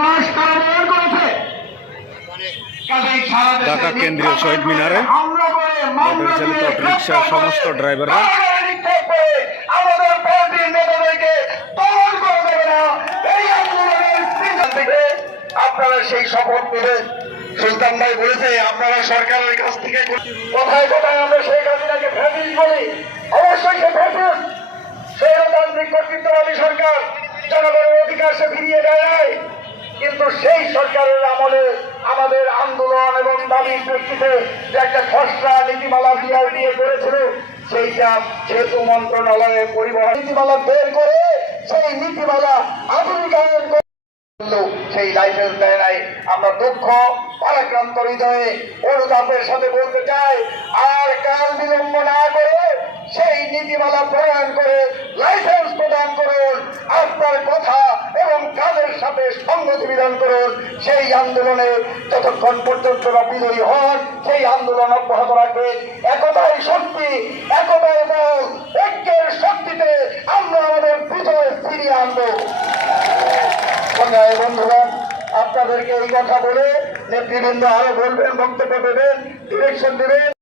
মাস কারাবরণ করেছে ঢাকা কেন্দ্রীয় শহীদ মিনারে চালিত দিয়ে, সমস্ত ড্রাইভাররা আপনারা সেই শপথ নেবেন। সুলতান ভাই বলেছে আপনারা সরকারের কাছ থেকে কোথায় কোথায় আমরা সেই হাসিনাকে ফ্যাসিস্ট বলি অবশ্যই সে ফ্যাসিস্ট স্বৈরতান্ত্রিক কর্তৃত্ববাদী সরকার জনগণের অধিকার সে ফিরিয়ে দেয় সেই সরকারের আমলে আমাদের আন্দোলন এবং দাবির প্রেক্ষিতে যে একটা খসড়া নীতিমালা বিআর দিয়ে করেছিল, সেইটা সেতু মন্ত্রণালয়ের পরিবহন নীতিমালা বের করে সেই নীতিমালা আধুনিকায়ন করে সেই লাইসেন্স দেয় নাই। আমরা দুঃখ, পারাক্রান্ত হৃদয়ে অনুতাপের সাথে বলতে চাই, আর কাল বিলম্ব না করে সেই নীতিমালা প্রণয়ন করে লাইসেন্স প্রদান করুন আপনার কথা এবং কাজের সাথে সংগতি বিধান করুন, সেই আন্দোলনে যতক্ষণ পর্যন্ত বিজয়ী হন, সেই আন্দোলন অব্যাহত রাখবেন একতাই শক্তি, একতাই বল ঐক্যের শক্তিতে আমরা আমাদের বিজয় ফিরিয়ে আনব। বন্ধুগণ, আপনাদেরকে এই কথা বলে নেতৃবৃন্দ আরও বলবেন, বক্তব্য দেবেন ডিরেকশন দেবেন।